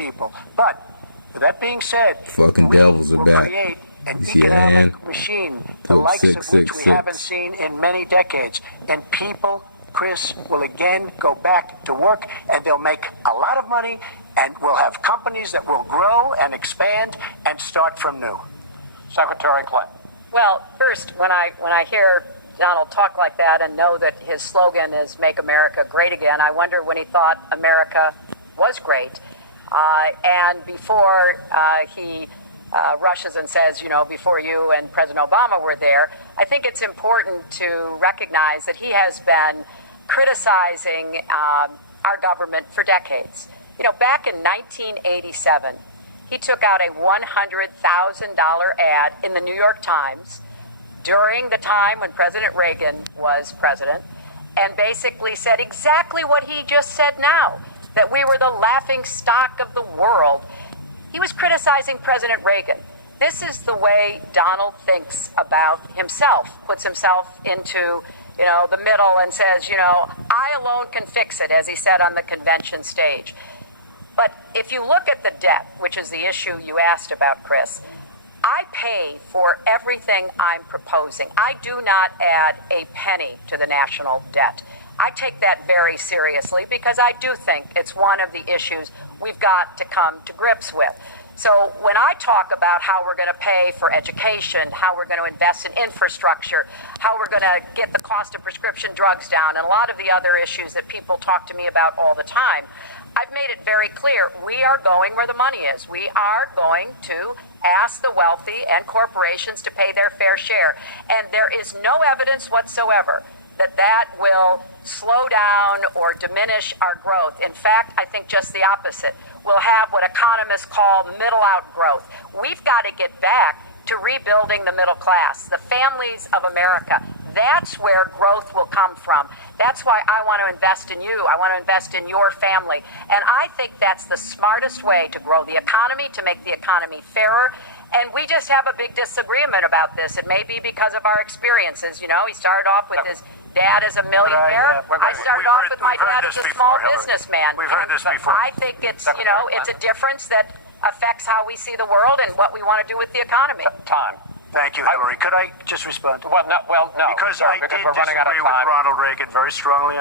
people. But with that being said, Fucking we devils are will back. create an See your economic hand? machine, the Code likes of which we 666. haven't seen in many decades. And people, Chris, will again go back to work, and they'll make a lot of money, and we'll have companies that will grow and expand and start from new. Secretary Clinton. Well, first, when I hear Donald talk like that and know that his slogan is "Make America Great Again," I wonder when he thought America was great. And before he rushes and says, before you and President Obama were there, I think it's important to recognize that he has been criticizing our government for decades. Back in 1987, he took out a $100,000 ad in the New York Times during the time when President Reagan was president, and basically said exactly what he just said now, that we were the laughing stock of the world. He was criticizing President Reagan. This is the way Donald thinks about himself, puts himself into, the middle and says, I alone can fix it, as he said on the convention stage. But if you look at the debt, which is the issue you asked about, Chris, I pay for everything I'm proposing. I do not add a penny to the national debt. I take that very seriously because I do think it's one of the issues we've got to come to grips with. So when I talk about how we're going to pay for education, how we're going to invest in infrastructure, how we're going to get the cost of prescription drugs down, and a lot of the other issues that people talk to me about all the time, I've made it very clear we are going where the money is. We are going to ask the wealthy and corporations to pay their fair share. And there is no evidence whatsoever that will slow down or diminish our growth. In fact, I think just the opposite. We'll have what economists call middle out growth. We've got to get back to rebuilding the middle class, the families of America. That's where growth will come from. That's why I want to invest in you. I want to invest in your family. And I think that's the smartest way to grow the economy, to make the economy fairer. And we just have a big disagreement about this. It may be because of our experiences. He started off with his dad as a millionaire. I started off with my dad as a small businessman. We've heard this before. I think it's, it's a difference that affects how we see the world and what we want to do with the economy. Time. Thank you, Hillary. Could I just respond? Well, no. Because sir, I did we're running out of disagree with time. Ronald Reagan very strongly on